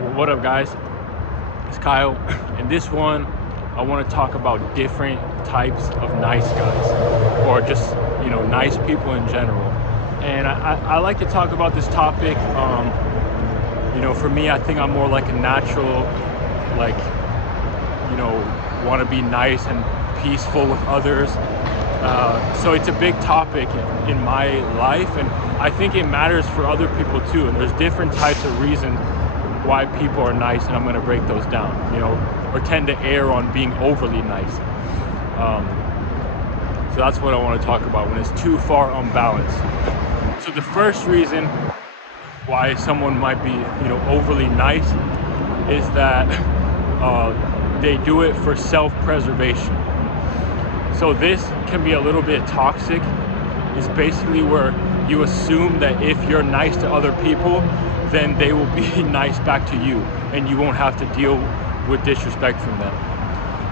What up, guys? It's Kyle. In this one, I want to talk about different types of nice guys, or just nice people in general. And I like to talk about this topic. For me, I think I'm more like a natural, like want to be nice and peaceful with others. So it's a big topic in my life, and I think it matters for other people too. And there's different types of reasons why people are nice, and I'm going to break those down, or tend to err on being overly nice. So that's what I want to talk about when it's too far unbalanced. So the first reason why someone might be, overly nice is that they do it for self-preservation. So this can be a little bit toxic. It's basically where you assume that if you're nice to other people, then they will be nice back to you, and you won't have to deal with disrespect from them.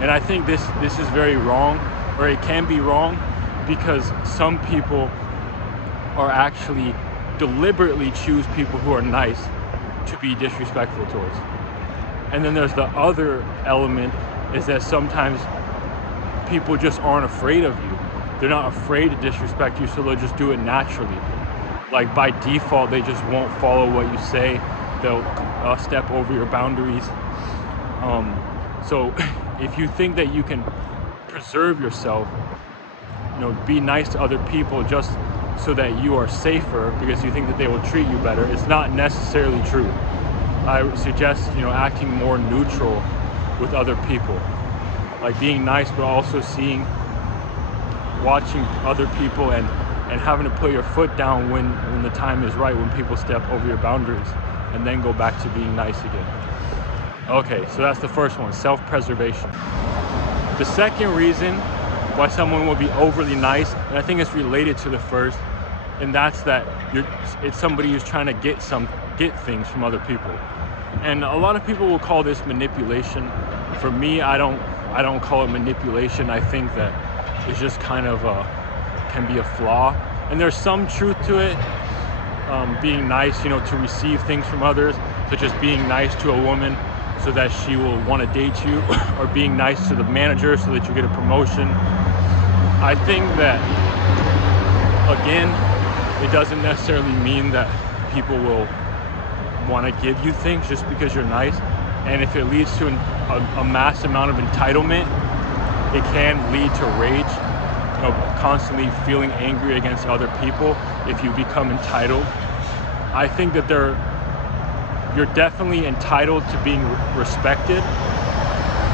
And I think this is very wrong, or it can be wrong, because some people are actually deliberately choose people who are nice to be disrespectful towards. And then there's the other element, is that sometimes people just aren't afraid of you. They're not afraid to disrespect you, so they'll just do it naturally. Like by default, they just won't follow what you say. They'll step over your boundaries. So if you think that you can preserve yourself, be nice to other people just so that you are safer because you think that they will treat you better, it's not necessarily true. I would suggest, acting more neutral with other people. Like being nice, but also watching other people and having to put your foot down when the time is right, when people step over your boundaries, and then go back to being nice again. Okay, so that's the first one, self-preservation. The second reason why someone will be overly nice, and I think it's related to the first, and that's that it's somebody who's trying to get things from other people. And a lot of people will call this manipulation. For me, I don't call it manipulation. I think that it's just kind of can be a flaw, and there's some truth to it. Being nice, to receive things from others, such as being nice to a woman so that she will want to date you, or being nice to the manager so that you get a promotion. I think that, again, it doesn't necessarily mean that people will want to give you things just because you're nice. And if it leads to a mass amount of entitlement, it can lead to rage, constantly feeling angry against other people if you become entitled. I think that you're definitely entitled to being respected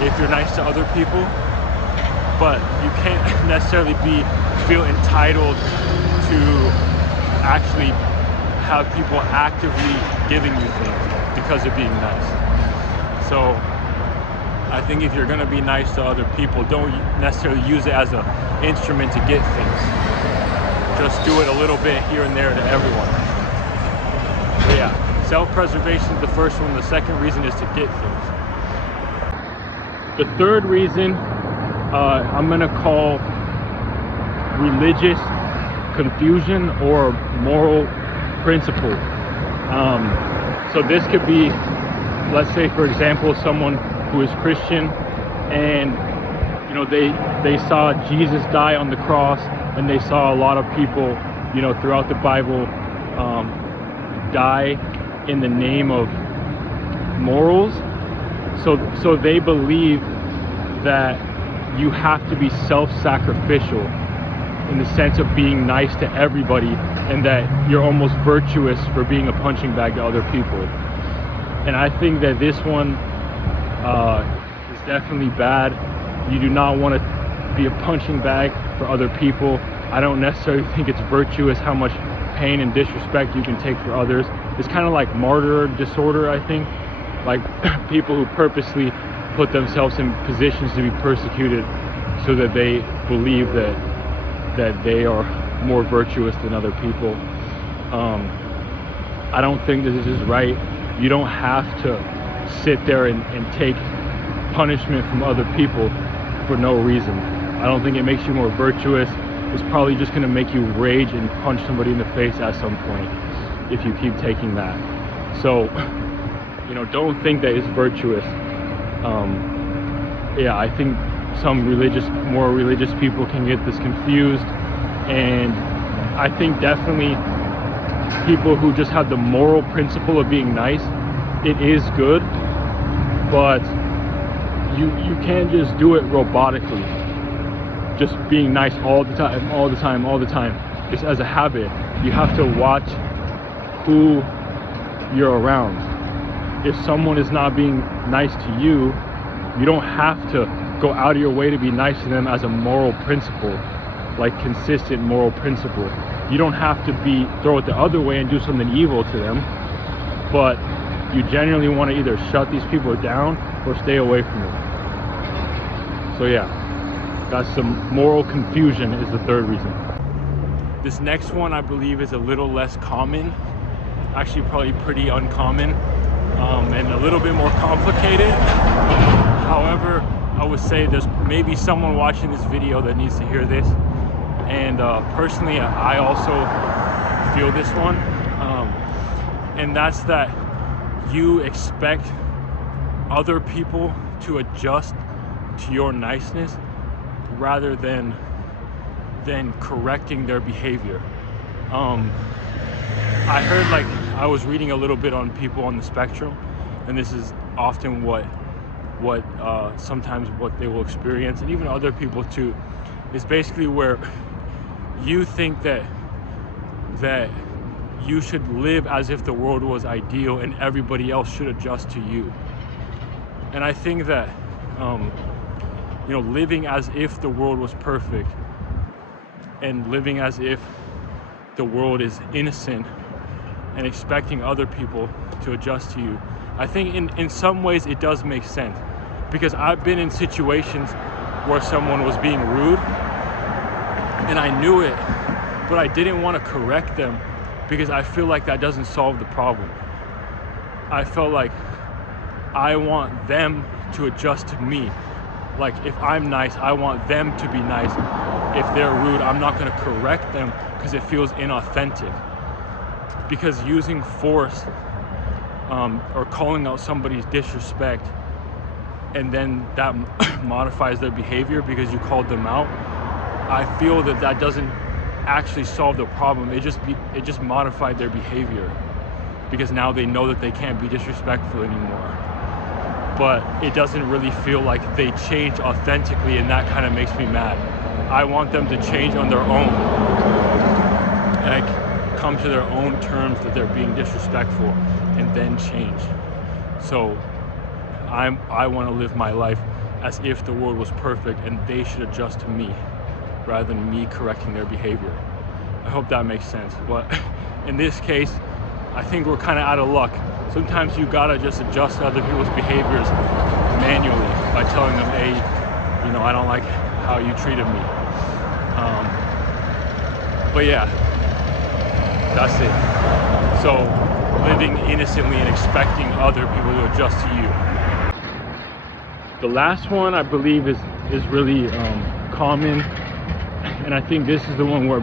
if you're nice to other people, but you can't necessarily feel entitled to actually have people actively giving you things because of being nice. So I think if you're going to be nice to other people, don't necessarily use it as an instrument to get things. Just do it a little bit here and there to everyone. But yeah, self-preservation is the first one. The second reason is to get things. The third reason I'm going to call religious confusion or moral principle. So this could be, let's say, for example, someone who is Christian, and they saw Jesus die on the cross, and they saw a lot of people throughout the Bible die in the name of morals. So they believe that you have to be self-sacrificial in the sense of being nice to everybody, and that you're almost virtuous for being a punching bag to other people. And I think that this one is definitely bad. You do not want to be a punching bag for other people. I don't necessarily think it's virtuous how much pain and disrespect you can take for others. It's kind of like martyr disorder, I think. Like people who purposely put themselves in positions to be persecuted so that they believe that they are more virtuous than other people. I don't think that this is right. You don't have to sit there and take punishment from other people for no reason. I don't think it makes you more virtuous. It's probably just going to make you rage and punch somebody in the face at some point if you keep taking that. So you know, don't think that it's virtuous. Yeah, I think some more religious people can get this confused, and I think definitely people who just have the moral principle of being nice, it is good, but you can't just do it robotically, just being nice all the time, just as a habit. You have to watch who you're around. If someone is not being nice to you, you don't have to go out of your way to be nice to them as a moral principle, like consistent moral principle. You don't have to throw it the other way and do something evil to them, but you genuinely want to either shut these people down or stay away from them. So yeah, that's some moral confusion is the third reason. This next one I believe is a little less common, actually probably pretty uncommon, and a little bit more complicated. However, I would say there's maybe someone watching this video that needs to hear this, and personally I also feel this one, and that's that you expect other people to adjust to your niceness rather than correcting their behavior. I heard, like, I was reading a little bit on people on the spectrum, and this is often what sometimes what they will experience, and even other people too, is basically where you think that you should live as if the world was ideal and everybody else should adjust to you. And I think that you know, living as if the world was perfect and living as if the world is innocent and expecting other people to adjust to you, I think in some ways it does make sense, because I've been in situations where someone was being rude and I knew it, but I didn't want to correct them because I feel like that doesn't solve the problem. I felt like I want them to adjust to me. Like, if I'm nice, I want them to be nice. If they're rude, I'm not going to correct them because it feels inauthentic. Because using force or calling out somebody's disrespect, and then that modifies their behavior because you called them out, I feel that doesn't actually solve the problem. It just modified their behavior, because now they know that they can't be disrespectful anymore. But it doesn't really feel like they change authentically, and that kind of makes me mad. I want them to change on their own, like come to their own terms that they're being disrespectful, and then change. So I want to live my life as if the world was perfect and they should adjust to me rather than me correcting their behavior. I hope that makes sense. But in this case, I think we're kind of out of luck. Sometimes you gotta just adjust to other people's behaviors manually by telling them, hey, you know, I don't like how you treated me. But yeah, that's it. So living innocently and expecting other people to adjust to you. The last one I believe is really common, and I think this is the one where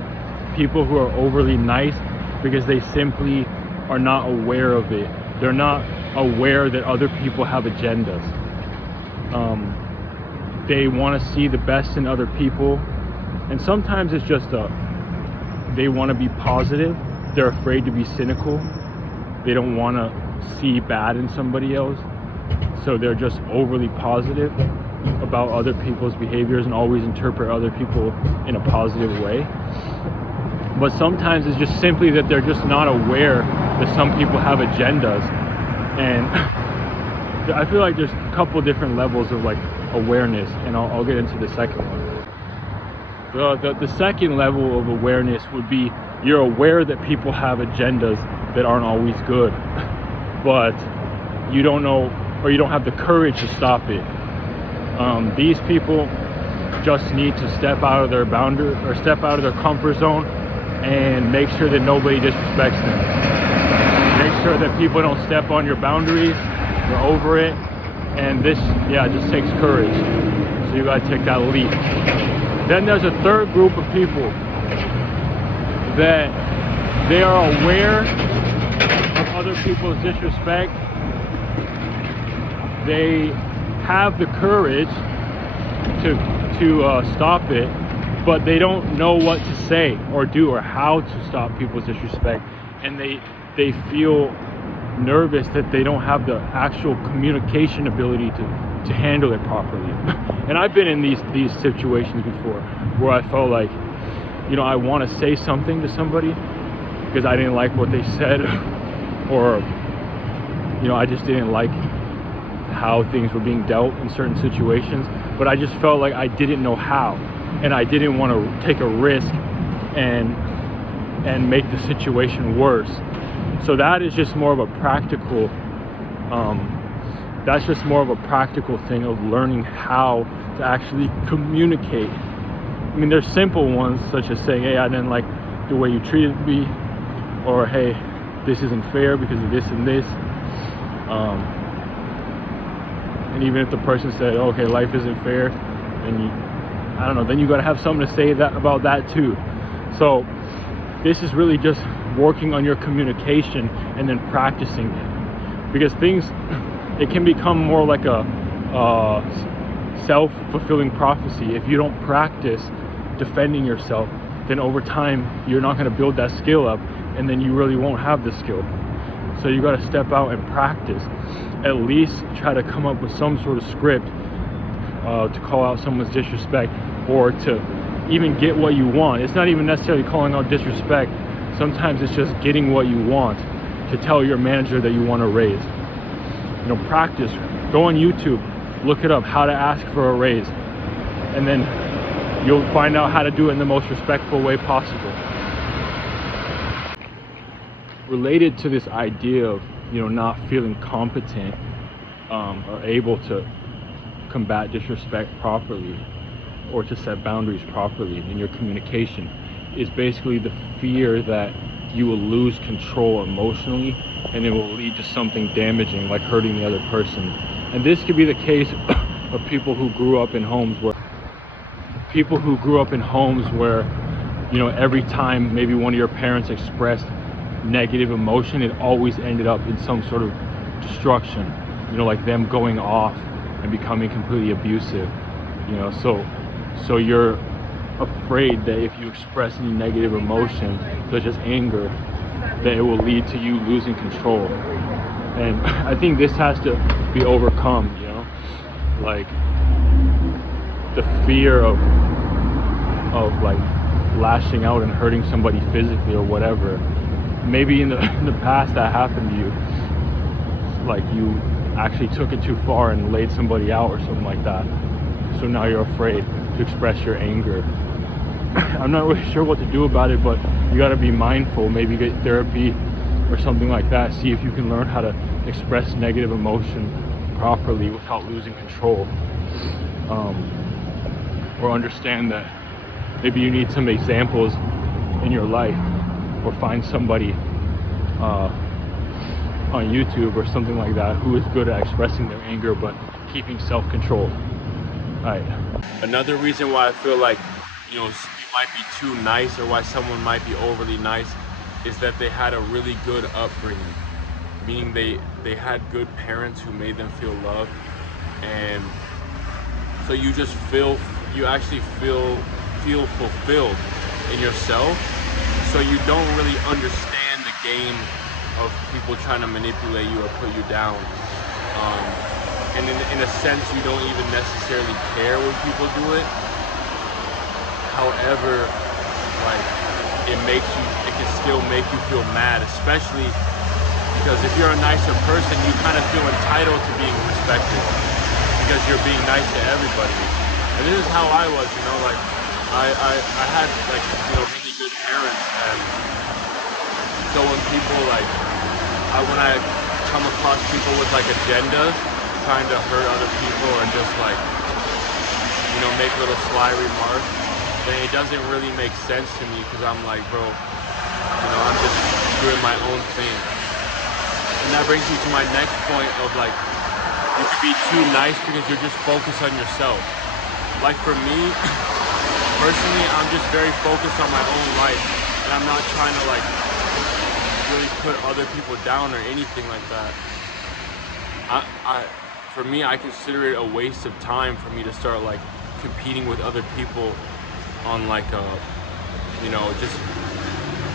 people who are overly nice because they simply are not aware of it. They're not aware that other people have agendas. They want to see the best in other people, and sometimes it's just they want to be positive. They're afraid to be cynical. They don't want to see bad in somebody else, so they're just overly positive about other people's behaviors and always interpret other people in a positive way. But sometimes it's just simply that they're just not aware that some people have agendas. And I feel like there's a couple different levels of like awareness, and I'll get into the second one. The second level of awareness would be you're aware that people have agendas that aren't always good, but you don't know, or you don't have the courage to stop it. These people just need to step out of their boundary, or step out of their comfort zone, and make sure that nobody disrespects them. Make sure that people don't step on your boundaries. You're over it. And this, yeah, it just takes courage. So you gotta take that leap. Then there's a third group of people that they are aware of other people's disrespect, they have the courage to stop it, but they don't know what to say or do or how to stop people's disrespect, and they feel nervous that they don't have the actual communication ability to handle it properly. And I've been in these situations before where I felt like, you know, I want to say something to somebody because I didn't like what they said, or, you know, I just didn't like how things were being dealt in certain situations, but I just felt like I didn't know how, and I didn't want to take a risk and make the situation worse. So that is just more of a practical that's just more of a practical thing of learning how to actually communicate. I mean, there's simple ones such as saying, hey, I didn't like the way you treated me, or hey, this isn't fair because of this and this. And even if the person said, okay, life isn't fair, and I don't know, then you gotta have something to say about that too. So this is really just working on your communication and then practicing it, because it can become more like a self-fulfilling prophecy. If you don't practice defending yourself, then over time you're not going to build that skill up, and then you really won't have the skill. So you got to step out and practice. At least try to come up with some sort of script to call out someone's disrespect, or to even get what you want. It's not even necessarily calling out disrespect. Sometimes it's just getting what you want, to tell your manager that you want a raise. You know, practice. Go on YouTube, look it up, how to ask for a raise, and then you'll find out how to do it in the most respectful way possible. Related to this idea of, you know, not feeling competent or able to combat disrespect properly or to set boundaries properly in your communication, is basically the fear that you will lose control emotionally and it will lead to something damaging, like hurting the other person. And this could be the case of people who grew up in homes where you know, every time maybe one of your parents expressed negative emotion, it always ended up in some sort of destruction, you know, like them going off and becoming completely abusive, you know. So you're afraid that if you express any negative emotion, such as anger, that it will lead to you losing control. And I think this has to be overcome, you know, like the fear of like lashing out and hurting somebody physically or whatever. Maybe in the past that happened to you, like you actually took it too far and laid somebody out or something like that. So now you're afraid to express your anger. I'm not really sure what to do about it, but you got to be mindful. Maybe get therapy or something like that. See if you can learn how to express negative emotion properly without losing control. Or understand that maybe you need some examples in your life, or find somebody on YouTube or something like that who is good at expressing their anger but keeping self-control. Alright. Another reason why I feel like, you know, you might be too nice, or why someone might be overly nice, is that they had a really good upbringing. Meaning they had good parents who made them feel loved, and so you actually feel fulfilled in yourself. So you don't really understand the game of people trying to manipulate you or put you down. And in a sense, you don't even necessarily care when people do it. However, like, it can still make you feel mad, especially because if you're a nicer person, you kind of feel entitled to being respected because you're being nice to everybody. And this is how I was, you know, like I had, like, you know, really good parents, and so when people when I come across people with like agendas, trying to hurt other people and just like, you know, make little sly remarks, then it doesn't really make sense to me, because I'm like, bro, you know, I'm just doing my own thing. And that brings me to my next point of, like, you can be too nice because you're just focused on yourself. Like for me, personally, I'm just very focused on my own life, and I'm not trying to like really put other people down or anything like that. for me, I consider it a waste of time for me to start like competing with other people on like a, just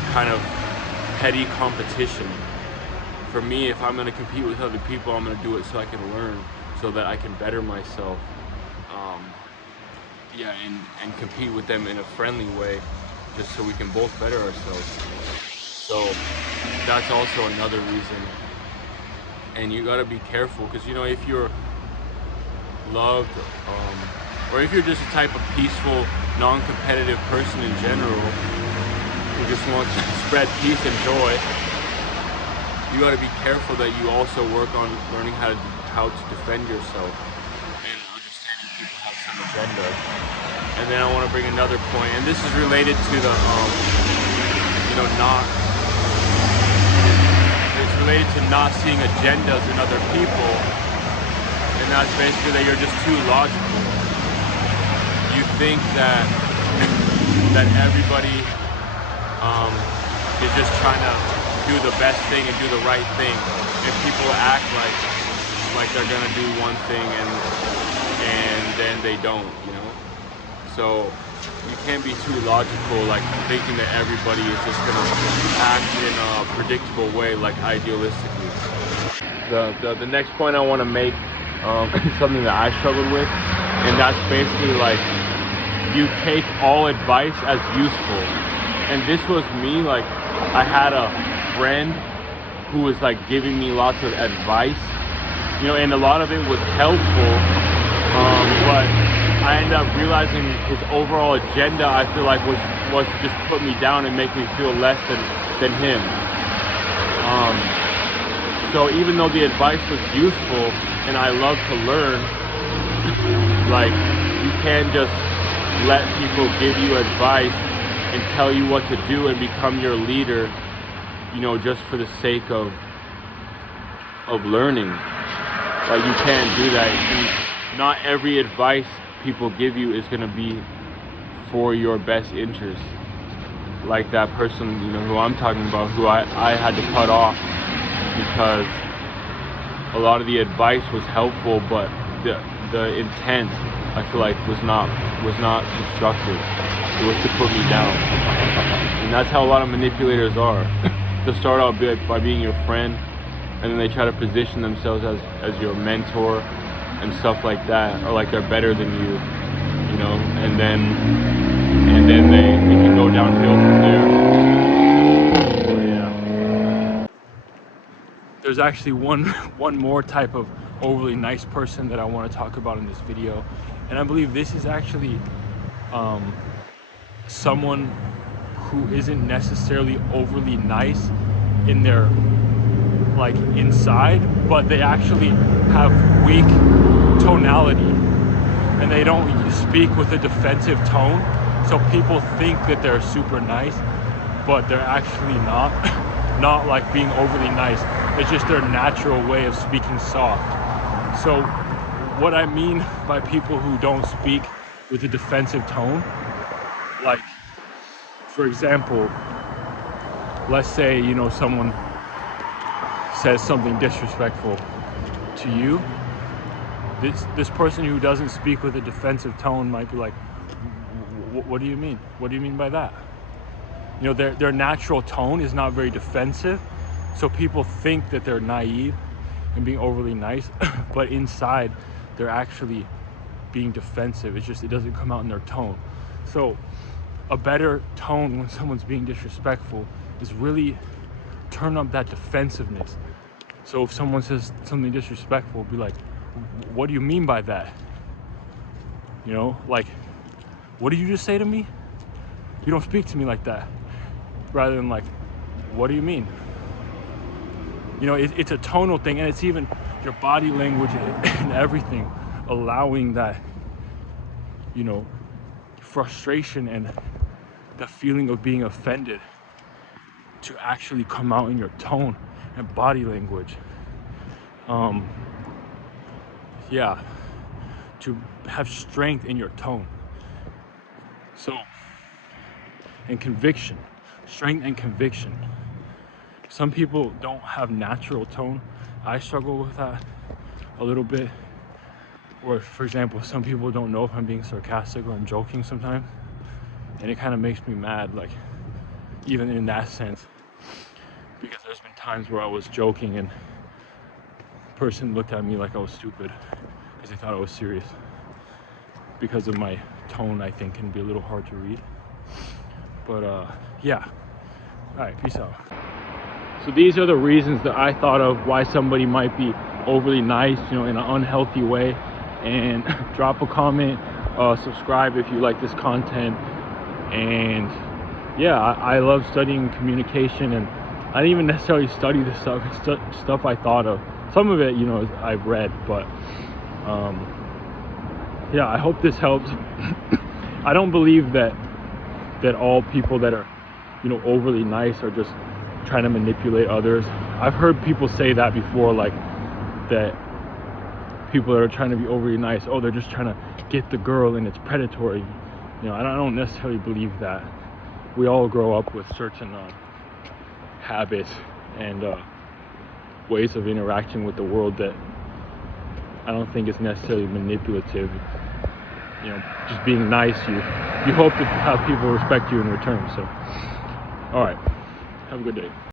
kind of petty competition. For me, if I'm gonna compete with other people, I'm gonna do it so I can learn, so that I can better myself. Yeah, and compete with them in a friendly way, just so we can both better ourselves. So that's also another reason. And you gotta be careful, because if you're loved, or if you're just a type of peaceful, non-competitive person in general, who just wants to spread peace and joy, you gotta be careful that you also work on learning how to defend yourself, and understanding people have some agenda. And then I want to bring another point, and this is related to the, it's related to not seeing agendas in other people, and that's basically that you're just too logical. You think that everybody is just trying to do the best thing and do the right thing, and people act like they're gonna do one thing and then they don't, So you can't be too logical, like thinking that everybody is just gonna act in a predictable way, like idealistically. The next point I want to make is something that I struggled with, and that's basically like you take all advice as useful. And this was me, like I had a friend who was like giving me lots of advice, and a lot of it was helpful, but I ended up realizing his overall agenda, I feel like, was to just put me down and make me feel less than him. So even though the advice was useful and I love to learn, like you can't just let people give you advice and tell you what to do and become your leader, just for the sake of learning. Like you can't do that. Not every advice people give you is going to be for your best interest. Like that person, who I'm talking about, who I had to cut off because a lot of the advice was helpful, but the intent, I feel like, was not constructive. It was to put me down. And that's how a lot of manipulators are. They start out by being your friend, and then they try to position themselves as your mentor and stuff like that, or like they're better than you, and then they can go downhill from there. So, yeah. There's actually one more type of overly nice person that I want to talk about in this video, and I believe this is actually someone who isn't necessarily overly nice in their inside, but they actually have weak tonality, and they don't speak with a defensive tone, so people think that they're super nice, but they're actually not like being overly nice. It's just their natural way of speaking soft. So what I mean by people who don't speak with a defensive tone, like for example, let's say someone says something disrespectful to you, this person who doesn't speak with a defensive tone might be like, what do you mean? What do you mean by that? Their natural tone is not very defensive, so people think that they're naive and being overly nice, but inside they're actually being defensive. It's just, it doesn't come out in their tone. So a better tone when someone's being disrespectful is really turn up that defensiveness. So if someone says something disrespectful, be like, what do you mean by that? Like, what did you just say to me? You don't speak to me like that. Rather than like, what do you mean? It's a tonal thing, and it's even your body language and everything, allowing that, frustration and the feeling of being offended to actually come out in your tone and body language. Yeah, to have strength in your tone. So, and conviction, strength and conviction. Some people don't have natural tone. I struggle with that a little bit, Or for example, some people don't know if I'm being sarcastic or I'm joking sometimes, and it kind of makes me mad, like even in that sense, because there's been times where I was joking and the person looked at me like I was stupid because they thought I was serious. Because of my tone, I think can be a little hard to read. But yeah. All right, peace out. So these are the reasons that I thought of why somebody might be overly nice, you know, in an unhealthy way. And drop a comment, subscribe if you like this content. And yeah, I love studying communication, and I didn't even necessarily study this stuff. It's stuff I thought of. Some of it, you know, I've read, but yeah, I hope this helps. I don't believe that all people that are, you know, overly nice are just trying to manipulate others. I've heard people say that before, like that people that are trying to be overly nice, oh, they're just trying to get the girl and it's predatory. You know, I don't necessarily believe that. We all grow up with certain habits and ways of interacting with the world that I don't think is necessarily manipulative. You know, just being nice, you hope to have people respect you in return. So, all right, have a good day.